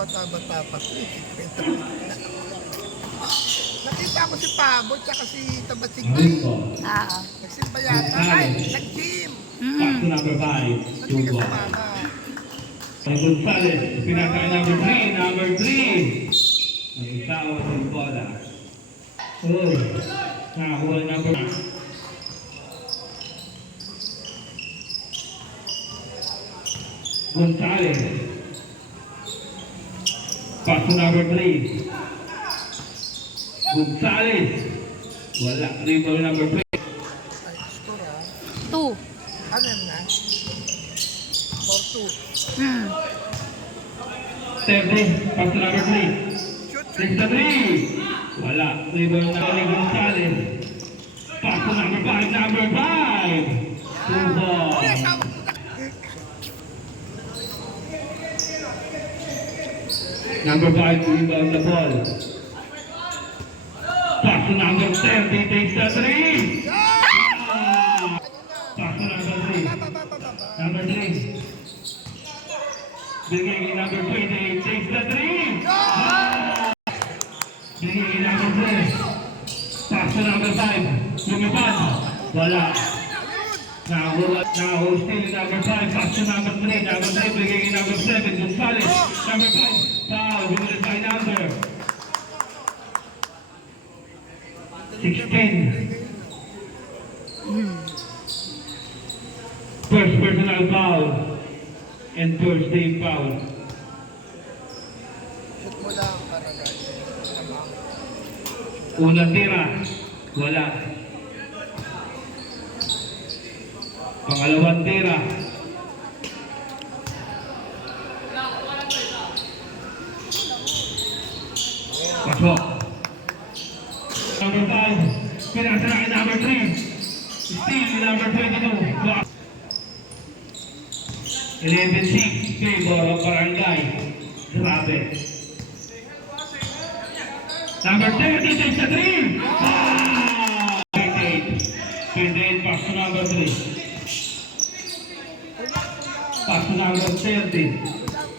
bata-bata pa. Nakita ko si Pablo tsaka si Tabasigay. Nagsimba yata. Ay, nag-gym. Back to number 5. Nagsimba Two si ball. Mama. Gonzales, pinaka number 3. Number 3. Ang isaw sa bola. Oh, nakakuha number 1. Gonzales. Pass to number 3. Gonzales. Wala. Dribble number 3. Ay, score ah. 2. Ano yan na? 4-2. 30. Pass to number 3. Shoot, 6 to 3. Wala. Dribble number 3. Gonzales. Pass to number 5. Number 5. Two ball. Uy, asawa ko na. Number 5, rebound the ball. Pass to number 30, takes the 3. Pass to number 3. Number 3. Bigay kay number 28, takes the 3. Bigay kay number 3. Pass to number 5. Lumipad. Wala. Now still number 5, pass to number 3. Number 3, bigay kay number 7. Gonzales. Number 5. Foul, winner by number 16. First personal foul and first team foul. Shoot mo lang para guys. Unang tira, wala. Pangalawang tira. Pasok. Number 5, pinasa na kay number 3. Steal number 22. 11-6, favor of Barangay. Grabe. Number 30, takes the 3. 28, pass to number 3. Pass to number 30.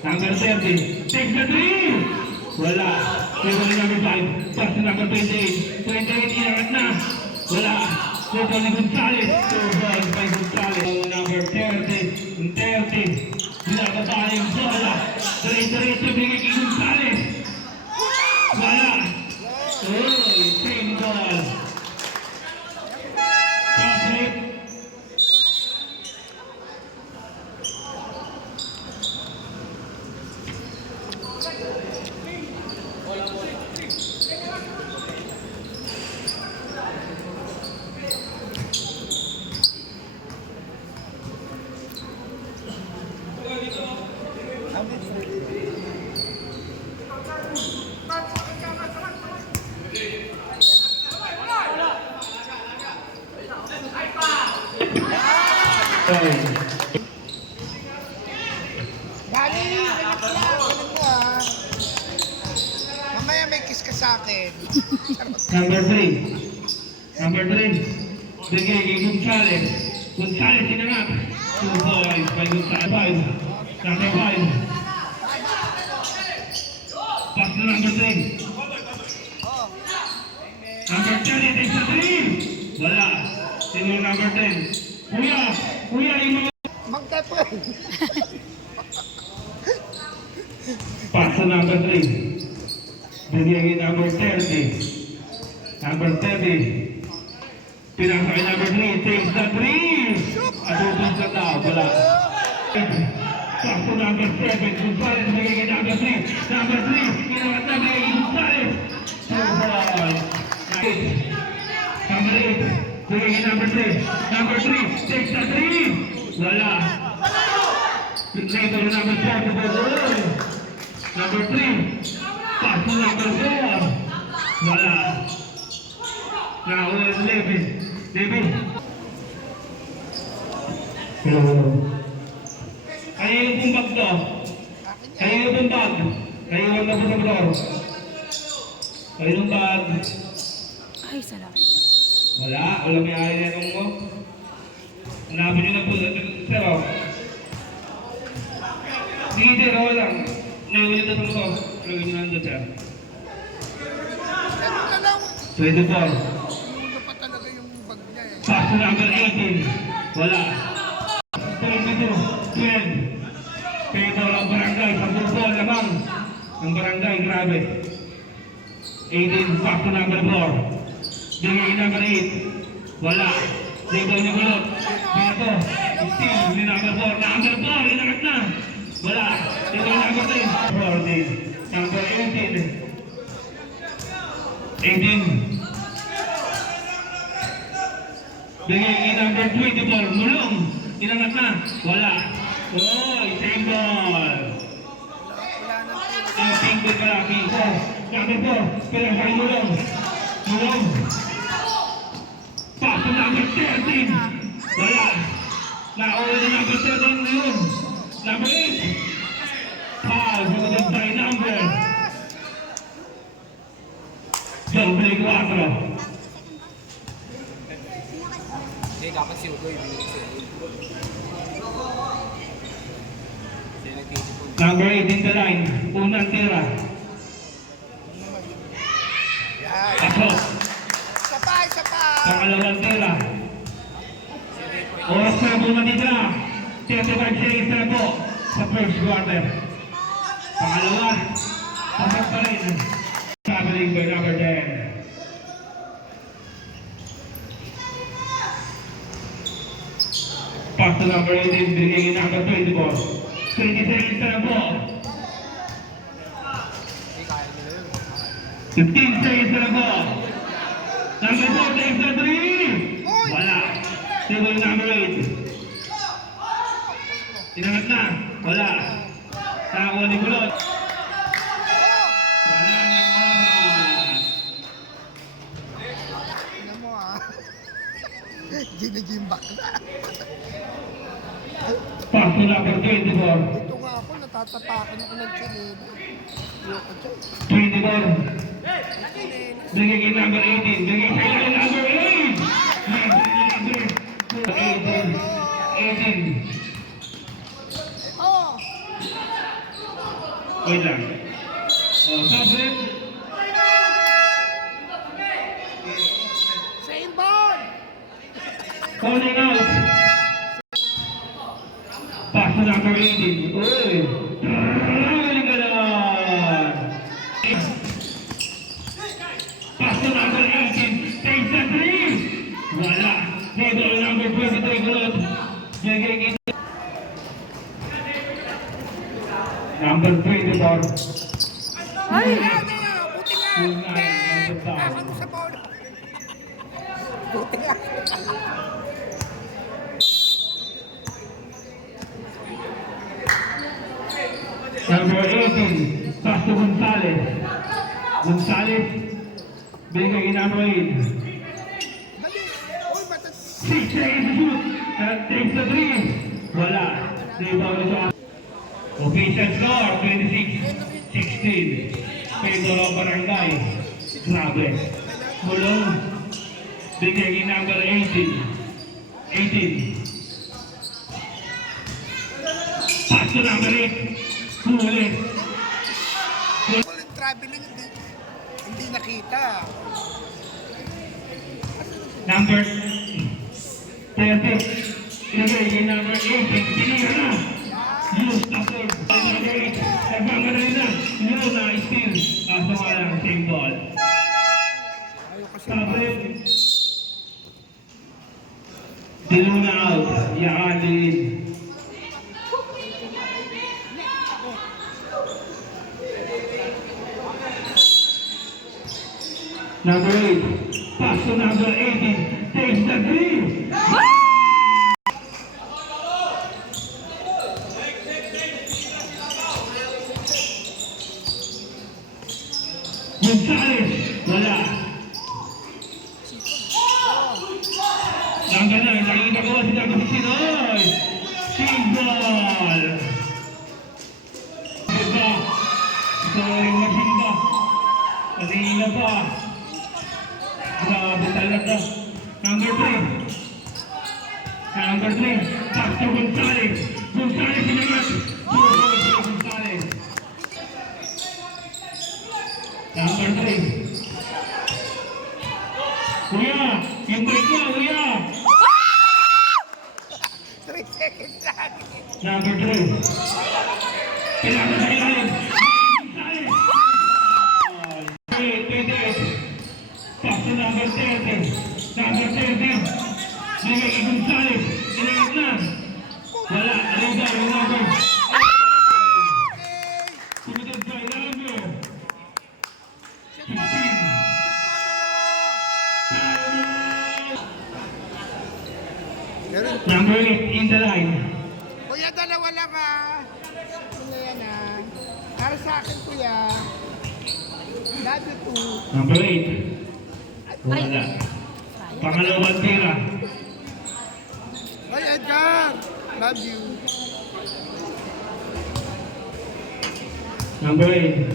Number 30, takes the 3. Wala. Dribble number 5. Pass to number 28. 28, inangat na. Wala. Dribble ni Gonzales. Two balls by Gonzales. Number 30. 30. Binababa yung bola. Diretso bigay kay Gonzales. Wala. Uy, same ball. Patrick. Dali, ganit mo ah. Mamaya may kiss ka sa akin. Number 3. Number 3. Bigay kay Gonzales. Gonzales sinangat. Two boys by Gonzales. Number 5. Pass to number 3. Number 10 takes the 3. Wala. Sino number 10? Kuya, yung mga... Magtapon. Pass to number 3. Bigay kay number 30. Number 30. Pinasa kay number 3. Takes the 3. Atubos na tao. Wala. Pass to number 7. Gonzales. Bigay kay number 3. Number 3. Pinawat na bigay kay Gonzales. Two balls. Number 8. Bigay kay number 3. Number 3. Takes the 3. Wala. Later number 4. Number 3. Pass to number 4. Wala. Now, David. Kaya yung bumbag to. Kaya yung bumbag. Kaya yung nabusabdor. Kaya yung bag. Ay, salamat. Wala. Wala may ayaw na itong mo. Hanapin nyo na po. Sir, oh. Sige, sir. Wala lang. Naulit na itong mo. Ano na lang, 24. ano pa talaga yung bag niya eh. Pass to number 18. Wala. 22. 12. Pero ang barangay, sa buko lamang. Ang barangay, grabe. 18. Pass to number 4. Bigay number 8. Wala. Dito niya gulot. Dito. Still, ni number 4. Number 4, inagat na. Wala. Dito number 10. 14. Number 18. 18. Bigay number 24. Mulong. Inagat na. Wala. Oy, same ball. Wala nang tiro. Ang pinto kalaki. Number 4. Pero kay Mulong. Mulong. Pass to number 13. Wala. Nauli na number 13 na yun. Number 8. Foul. Sumunod by number. Doble 4. Hindi, dapat si Ugoy. Siya nagtitipon. Number 8 in the line. Unang tira. Yan. Pasok. Isa pa, isa pa. Pangalawang tira. Oras na po matitira. 35 seconds na po sa first quarter. Pangalawa. Pasok pa rin. Traveling by number 10. Pass to number 18. Bigay number 24. 20 seconds na po. Hindi, kaya nila yun. 15 seconds na po. Number 4, takes the 3. Wala. Table number 8. Tinangat na. Wala. Nakakuha ni Bulot. Wala nang oras. Tingnan mo ah. Ginagimbak na. Pass to number 24. Ito nga ako, natatapakan ako ng chinelo. Ayoko dyan. 24. Bigay number 18. Bigay sa ilalim number 8. Number 18. 18. Oh! Wait lang. Oh, Sabrit. Same ball! Calling out. Pass to number 18. Uy. Galing ka lang. Pass to number 18. Takes the 3. Wala. Table number 23. Gulot. Bigay number 24. Ay! Ano nga, buti nga. Nakano sa ball. Buti nga. Number 18, pass to Gonzales. Gonzales, bigay number 8. Dali. Uy, batas. 6 seconds to shoot. And takes the 3. Wala. Rebound ito. Official score, 26-16. Pedro Barangay. Grabe. Mulong. Bigay number 18. 18. Pass to number 8. Huli. Ulit traveling, hindi nakita. Number 30. Ilagay number 18. Tinira na. Use the third. Number 8. Nagmamagaling na. Yun na still. Kaso nga lang, same ball. Ayaw kasi. Sabrit. Diluna out. Yakan din. Number 8. Pass to number 18. Takes the 3. Gonzales. Wala. Number 9. Nakikita ko si Dago Sinoy. Single. Diba? So, yung masimba. Kanina pa. Grabe talaga. Number 3. Number 3. Pass to Gonzales. Gonzales sinagat. 2 points to Gonzales. Number 3. Kuya, yung break mo, kuya. 3 seconds lang. Number 3. Kailangan sa ilalim. Sali. 28. Pass to number 30. Number 30. Bigay kay Gonzales. Inangat na. Wala. Rebound. Number. Sumunod sa number 16. Number 8 in the line. Kuya, dalawa lang Kuya yan Para sa akin, kuya. Love you too. Number 8. Wala. Pangalawang tira. Ay, Edgar! Love you. Number 8.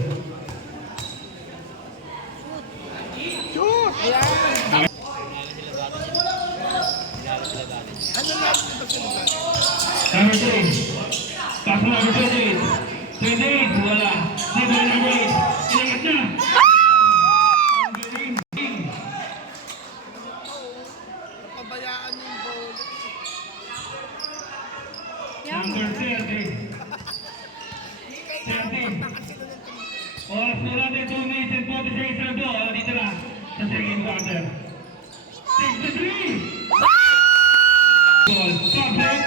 Shoot! Ayan. Ano lang ito sa lugar? Number 3. Pass to number 28. 28. Wala. Number 8. Inangat na. Ang galing. Pabayaan yung ball. Number 30. 30. Oras po natin 2 minutes and 46 na ito. Dito na sa second quarter. Take the 3. Ball. Stop it.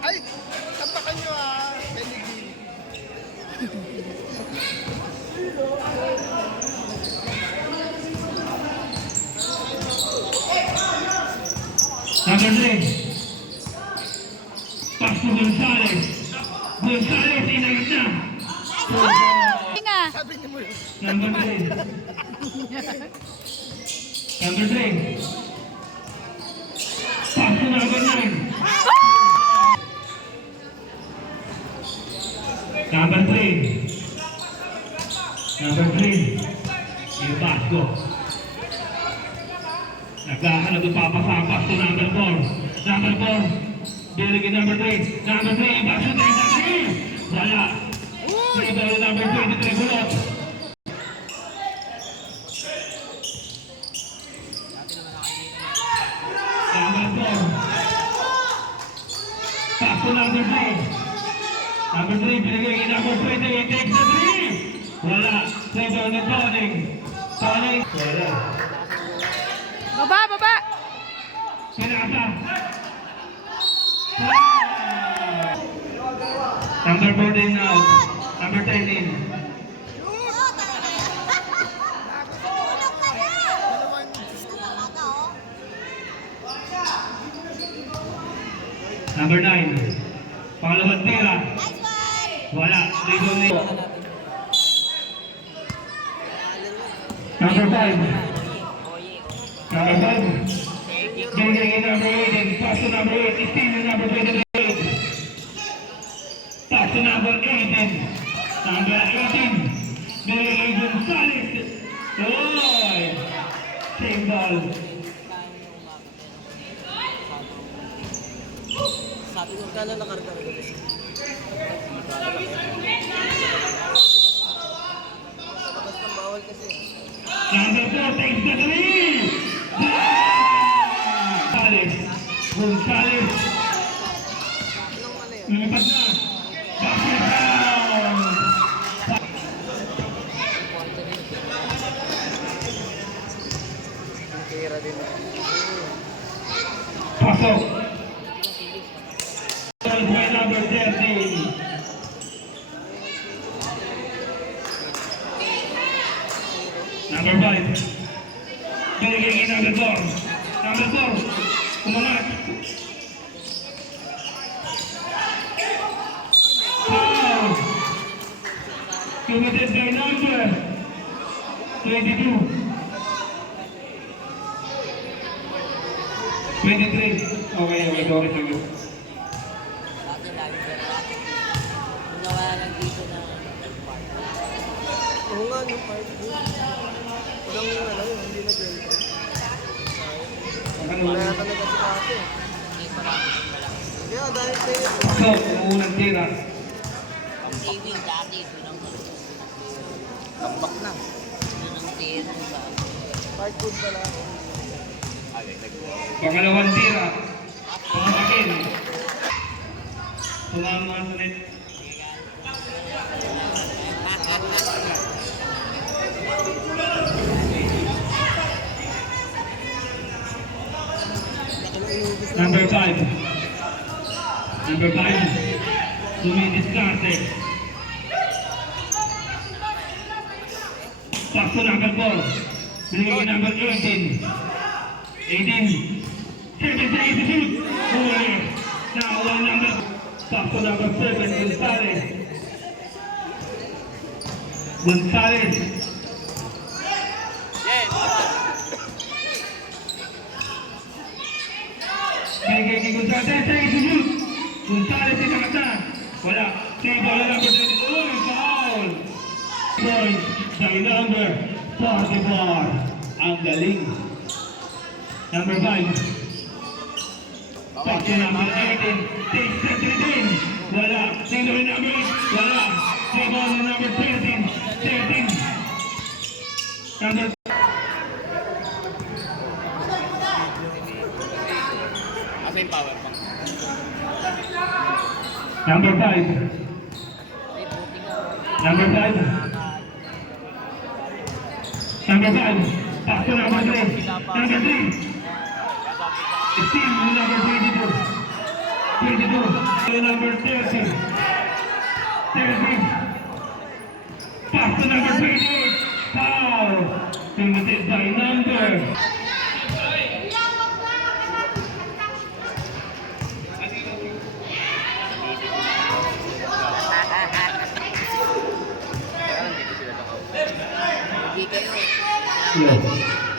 Ay! Tampakan nyo Kennedy. Number 3. Pass to Gonzales. Gonzales, inangat na. Nga. Sabi niyo mo yun. Number 3. Number 3. Pass to number 9. Number 3. Number 3. Yung Basco. Naghahanap ng papasapas to number 4. Number 4. Biligin number 3. Number 3. Yung Basco tayo sa 3. Wala. Rebound number 23. Gulot. Number 4. Pass to number 3. Number 3, binigay kay number 20, takes the 3! Wala. Rebound na Toning. Toning. Wala. Baba, baba. Pinasa. Number 14 out. Number 10 in. Number 9. Pangalawang tira. Wala. Rebound ni. Number 5. Number 5. Binigay kay number 8. Pass to number 8. Steal yung number 28. Pass to number 18. Number 18. Binigay kay Gonzales. Oy! Same ball. Sabi ko kala nakarga ko kasi. Labas ng bawal kasi. Number 4 takes the 3! Gonzales. Gonzales. Anong ano yun? Lumipat na. Basket down! Tira din. Pasok. By number 13. Number 5. Binigay kay number 4. Number 4. Kumangat. Foul. Committed by number 22. 23. Okay, sorry. Dati lagi ko. Nung nawala lang dito na part. Oo nga, yung part. Walang hindi na dyan. Wala talaga si Kate. Hindi, marami. Kaya dahil sa'yo. So, unang tira. Tambak na. Yun ang tira ba? Hard food pala. Pangalawang tira. Pumasakin. Tumama sa net. Number 5. Number 5. Dumidiskarte. Pass to number 4. Binigay number 18. 18. 7 seconds to shoot. Huli. Nakakuha number. Pass to number 7. Gonzales. Gonzales. Binigay kay Gonzales. 10 seconds to shoot. Gonzales itakas na. Wala. Table na number 20. Uy, foul. Points by number 44. Ang galing. Number 5. Pass to number 18. Takes the 13. Wala. Table na number 8. Wala. Table na number 13. 13. Number Asa yung power bank? Number 5. Number 5. Number 5. Pass to number 3. Number 3. Steal number 22. 22. Number 30. 30. Pass to number 28. Foul. Limited by number. Hindi kayo. Yes.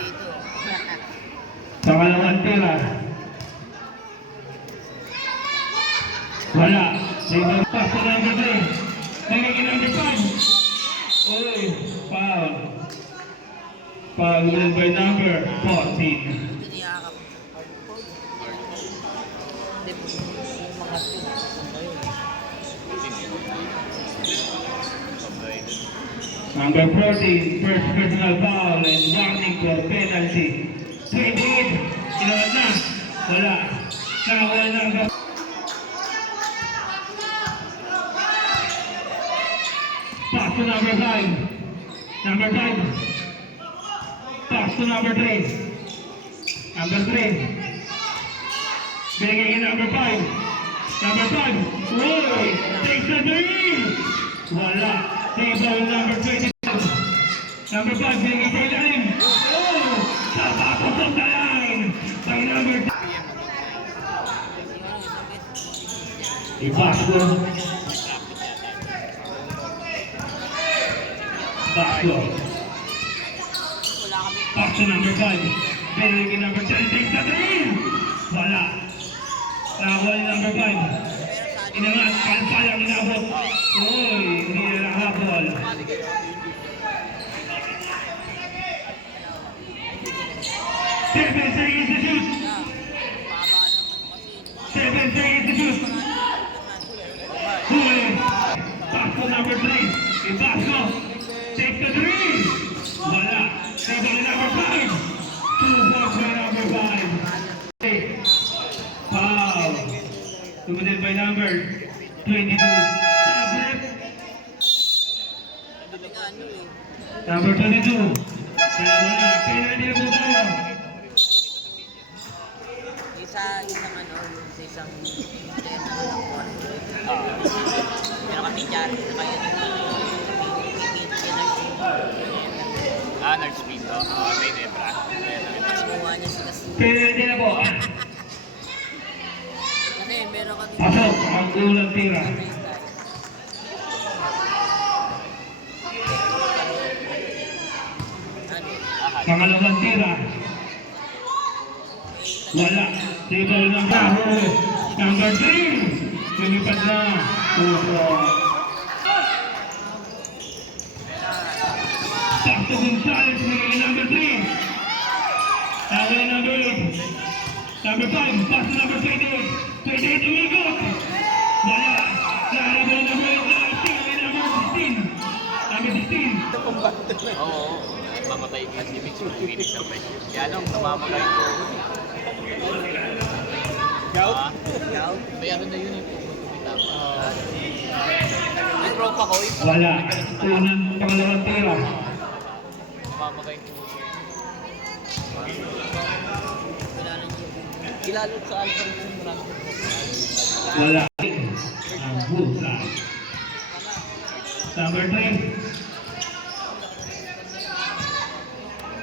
Dito. Pangalawang tira. Wala. Number pass to number 3. Nagiging number 5. Uy, foul. Foul win by number 14. Ito niyakap. Hindi po. Yung mga ito. Number 14, first personal foul and warning for penalty. 28, inawat na. Wala. Nakakuha number. Pass to number 5. Number 5. Pass to number 3. Number 3. Binigay kay number 5. Number 5. Uy! Takes the 3! Wala. Table number 22. Number 5, binigay kay Lalim. Oh! Tapos on the line by number 2. Ibasco. Basco. Pass to number 5. Binigay kay number 10. Takes the 3! Wala. Nakakuha ni number 5. Inangat, kalpayang inabot. Uy, hindi na nakahabol. Seven seconds to shoot. 7 seconds to shoot. Huli. Pass to number 3. Ibasco. Take the 3. Wala. Table ni number 5. 2 points by number 5. Foul. Sumunod by number 22. Tablet. Number 22. Dalawa na. Penalty na po tayo. Isang ano, sa isang tema na lang po. Pero kami dyan, na kayo Nag-speed to. May Debra. Kinuha niya sila. Penalty na po. Kasi meron kami Pasok ang unang tira. Pangalawang tira. Wala. Table ng baho. Number 3. Lumipad na. Puso. Sakto Gonzales. Bigay number 3. Tawala number 8. Number 5. Pass to number 28. 28 umigot. Wala. Nalabay number 8. Number 16. Number 16. Oo. At mamatay din si Mitch kung minutes na pressure. Kaya lang, namamagay ko. Gout? Ah, Gout? may ano na yun yung pumunta pa. May tropa ko. Wala. Unang pangalawang tira. Namamagay ko. Kilala sa Alpha yung marami. Wala. Ang bullseye. Number 3.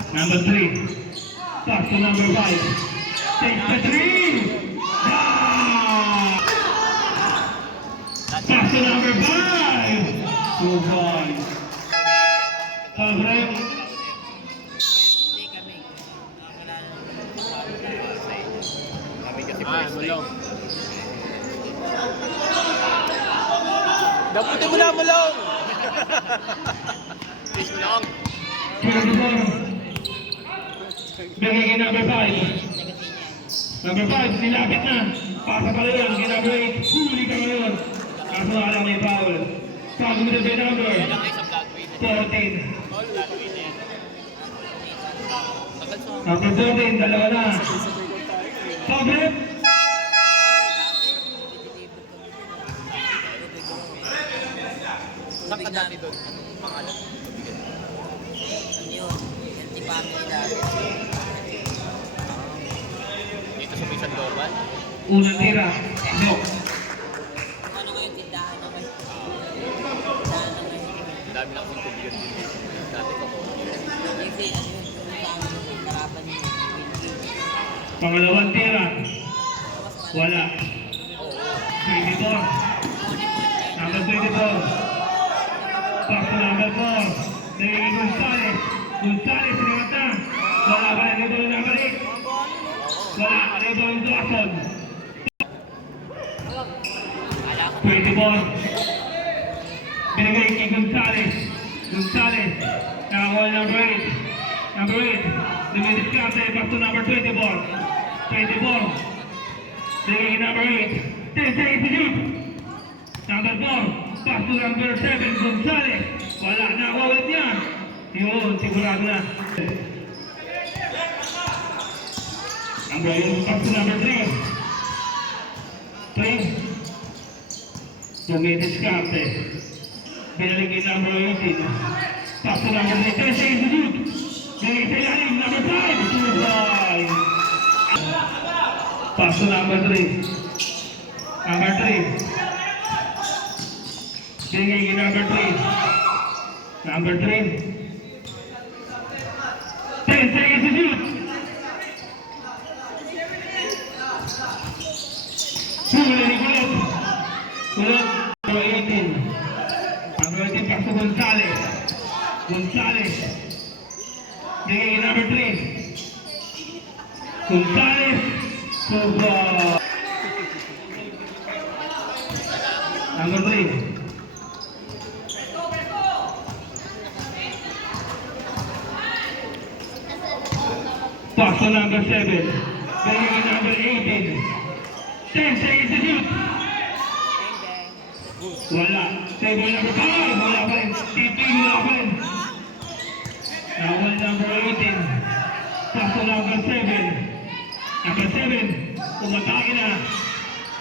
Number 3. Pass to number 5. Take the 3. Ah! Pass to number 5. 2 points. Pag-break. Kami kasi first time. Daputin mo na, Mulong! Fish mo lang. 24. Bigay number 5. Number 5, nilapit na. Pasa pala yan, number 8. Huli ka ngayon. Kaso alam may foul. Foul mo na number Yan ang isang flatweight. 14. All flatweight na yan. Tagal sa Number 14, dalawa na. Pag-break. Saan ka dati doon? Pangalan? Ano yun? Healthy family dati. Dito sa may Sandoval? Unang tira. No. Ano ngayon? Tindahan naman. Tindahan naman. Ang dami lang kasing kubigan dito. Dati ko po. Kasi ano yun? Yung sa amin yung karapan ni Winky. Pangalawang tira. Wala. 24. Number 24. Pass to number 4. Nagiging Gonzales. Gonzales, sinagat na. Wala pa rin ito ng number 8. Wala pa rin ito ng Dawson. 24. Binigay kay Gonzales. Gonzales. Nakakuha ng number 8. Number 8. Dumidiskarte. Pass to number 24. 24. Binigay kay number 8. 10 seconds to shoot. Number 4. Pass to number 7, Gonzales. Wala na, wawala niya. Yun, sigurado na. Number 8, pass to number 3. 3. Dumidiskarte. Binalik number 18. Pass to number 3, 10 seconds to shoot. Binigay sa ilalim, number 5, 2 points. Pass to number 3. Number 3. Binigay number 3. Number 3. 10 seconds to shoot. Huli ni Kulot. Kulot. Number 18. Number 18 pass to Gonzales. Gonzales. Binigay number 3. Gonzales. Super. Number 3. Pass to number 7. Bringing number 18. 10 seconds to shoot. Wala. Table number 5. Wala pa rin. TP wala pa rin. Nawal number 18. Pass to number 7. Number 7. Umatake na.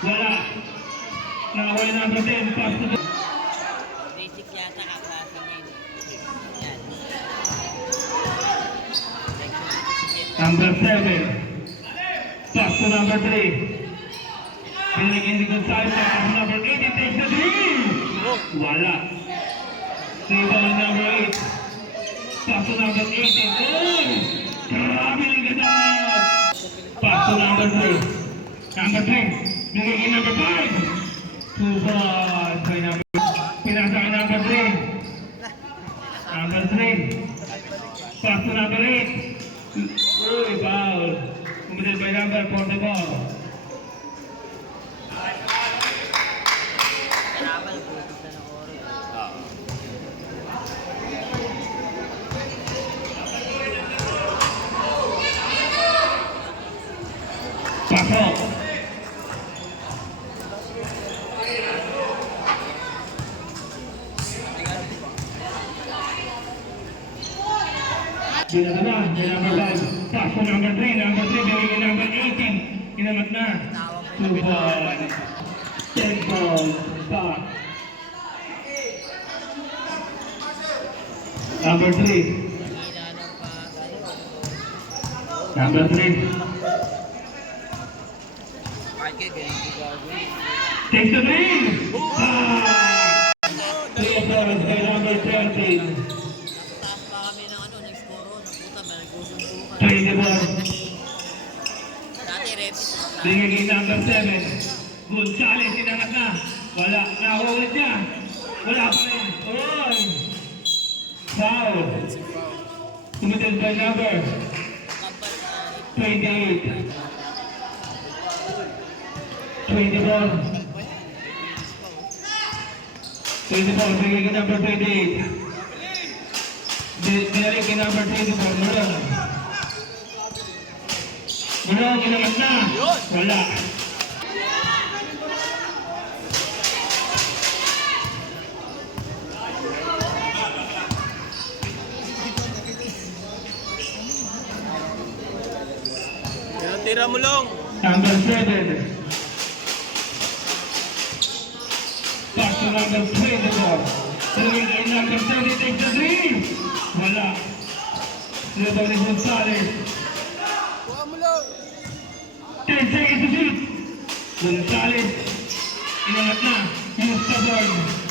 Wala. Nawal number 10. Pass to Basic yata kaklase niya yun. Yan. number 7. Pass to number 3. Pinagin ni Gonzales. Pass to number 8. It takes the 3. Wala. Rebound number 8. Pass to number 18. Oh! Grabe ng ganda! Pass to number 3. Number 3. Pinagin number 5. 2 balls by number. Pinasa kay number 3. Number 3. Pass to number 8. Uy, foul. Kumunod by number 44. Karapan, pupunta ng oro. Pasok. Binagawa, may number 5. Pass to number 3. Number 3, bigay kay number 18. Inamat na. 2 ball. 10 ball. Back. Number 3. Number 3. Takes the lead. Ah! 3 balls by number 13. Taas pa kami ng ano, nag-score ng puta, may nagsusuntukan. 20 ball. Dati reps. Bigay kay number 7. Gonzales, sinangat na. Wala. Nahulit niya. Wala pa rin. Oy! Foul. Committed by number 28. 24. 24, bigay kay number 28. Bigay kay number 24. Mulong. Mulong, inamat na. Wala. Tira mo lang. Number 7. Pass to number 24. Bigay kay number 30. Takes the 3. Wala. Lito ni Gonzales. 10 seconds to shoot. Gonzales. Inangat na. Use the board.